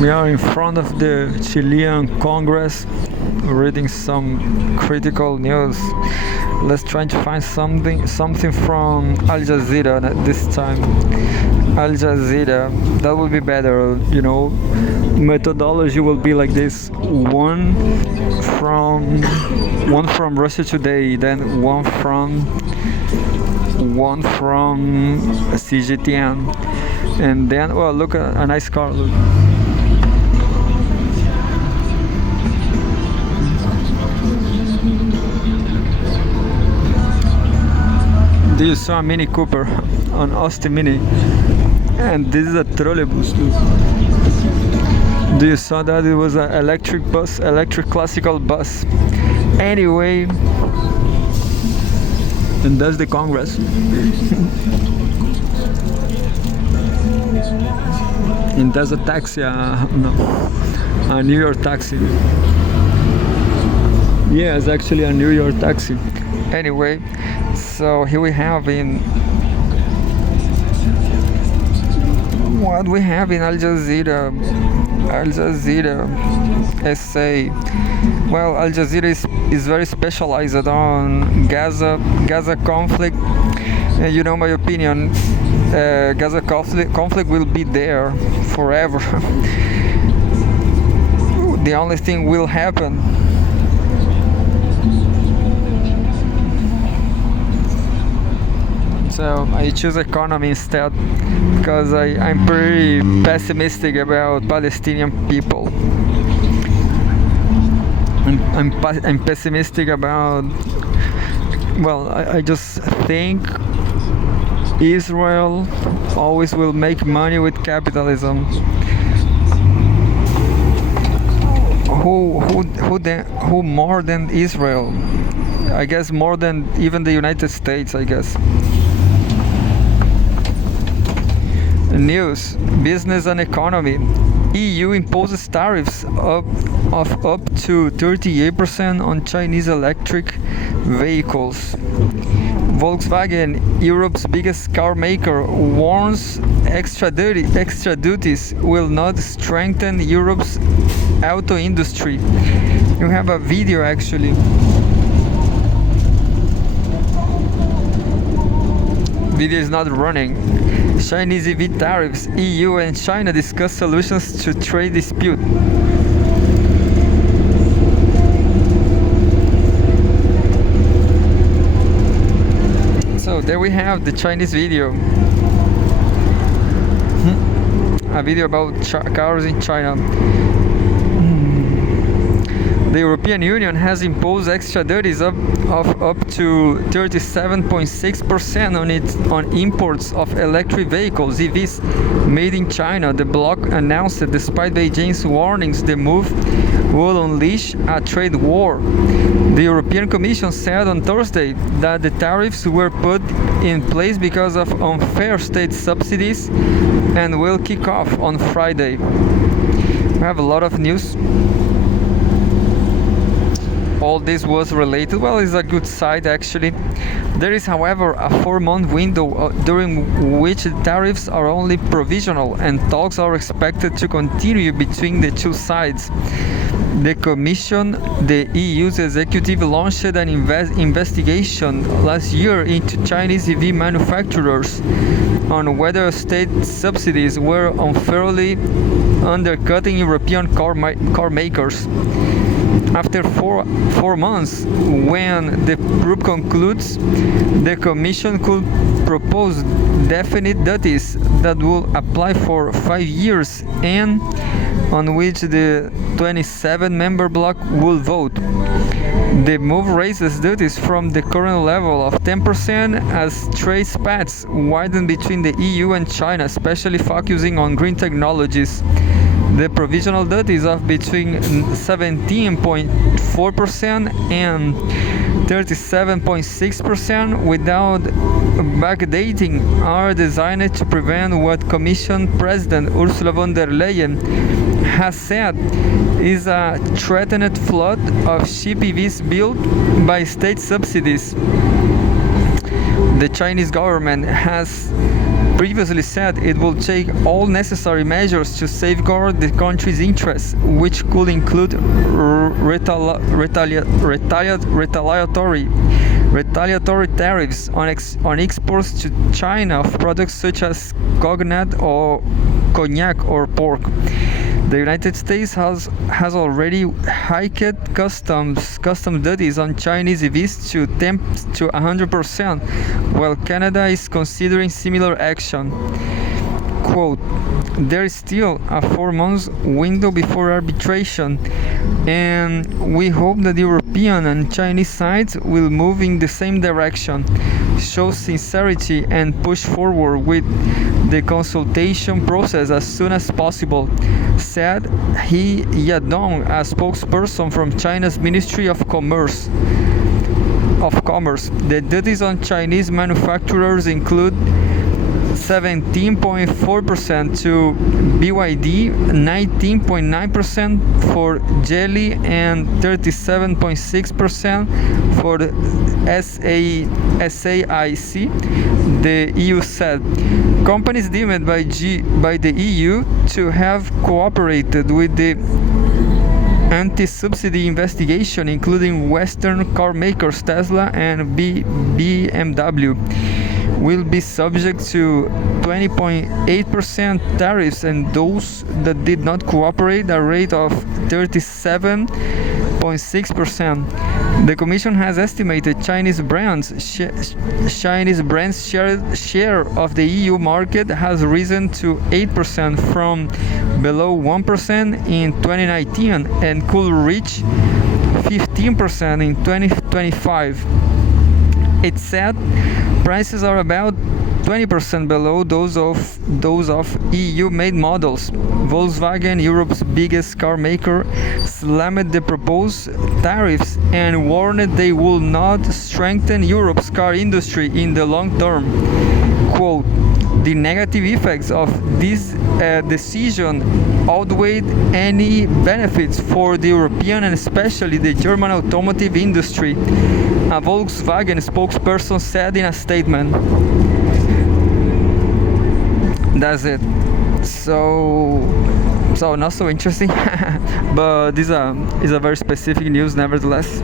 We are in front of the Chilean Congress reading some critical news. Let's try to find something from Al Jazeera at this time. Al Jazeera, that would be better, you know. Methodology will be like this: from one from Russia Today, then one from CGTN, and then, well, look, a nice car, look. Do you saw a Mini Cooper on Austin Mini? And this is a trolleybus, look. Do you saw that? It was an electric bus, electric classical bus. Anyway, and that's the Congress. And that's a taxi, no, a New York taxi. Yeah, it's actually a New York taxi. Anyway, so here we have what we have in Al Jazeera. Al Jazeera essay. Well, Al Jazeera is very specialized on Gaza conflict. You know my opinion. Gaza conflict will be there forever. The only thing will happen. So I choose economy instead because I'm pretty pessimistic about Palestinian people. I'm pessimistic about, well, I just think Israel always will make money with capitalism. Who more than Israel? I guess more than even the United States, I guess. News, business and economy. EU imposes tariffs of up to 38% on Chinese electric vehicles. Volkswagen, Europe's biggest car maker, warns extra duties will not strengthen Europe's auto industry. You have a video actually. Video is not running. Chinese EV tariffs. EU and China discuss solutions to trade dispute. So there we have the Chinese video. A video about cars in China. The European Union has imposed extra duties of up to 37.6% on imports of electric vehicles, EVs, made in China. The bloc announced that despite Beijing's warnings, the move will unleash a trade war. The European Commission said on Thursday that the tariffs were put in place because of unfair state subsidies and will kick off on Friday. We have a lot of news. All this was related. Well, it's a good side actually. There is, however, a 4-month window during which the tariffs are only provisional, and talks are expected to continue between the two sides. The Commission, the EU's executive, launched an investigation last year into Chinese EV manufacturers on whether state subsidies were unfairly undercutting European car makers. After four months, when the probe concludes, the Commission could propose definite duties that will apply for 5 years and on which the 27-member bloc will vote. The move raises duties from the current level of 10% as trade spat widen between the EU and China, especially focusing on green technologies. The provisional duties of between 17.4% and 37.6% without backdating are designed to prevent what Commission President Ursula von der Leyen has said is a threatened flood of cheap EVs built by state subsidies. The Chinese government has previously said it will take all necessary measures to safeguard the country's interests, which could include retaliatory tariffs on exports to China of products such as cognac or pork. The United States has already hiked customs duties on Chinese EVs to 100%, while Canada is considering similar action. Quote, there is still a 4-month window before arbitration, and we hope that the European and Chinese sides will move in the same direction, show sincerity, and push forward with the consultation process as soon as possible, said He Yadong, a spokesperson from China's Ministry of Commerce. The duties on Chinese manufacturers include 17.4% to BYD, 19.9% for Geely, and 37.6% for the SAIC, the EU said. Companies deemed by the EU to have cooperated with the anti-subsidy investigation, including Western car makers Tesla and BMW, will be subject to 20.8% tariffs, and those that did not cooperate a rate of 37.6%. The Commission has estimated Chinese brands' share of the EU market has risen to 8% from below 1% in 2019 and could reach 15% in 2025. It said prices are about 20% below those of EU-made models. Volkswagen, Europe's biggest car maker, slammed the proposed tariffs and warned they will not strengthen Europe's car industry in the long term. Quote, the negative effects of this decision outweighed any benefits for the European and especially the German automotive industry, a Volkswagen spokesperson said in a statement. That's it. So not so interesting, but this is a very specific news nevertheless.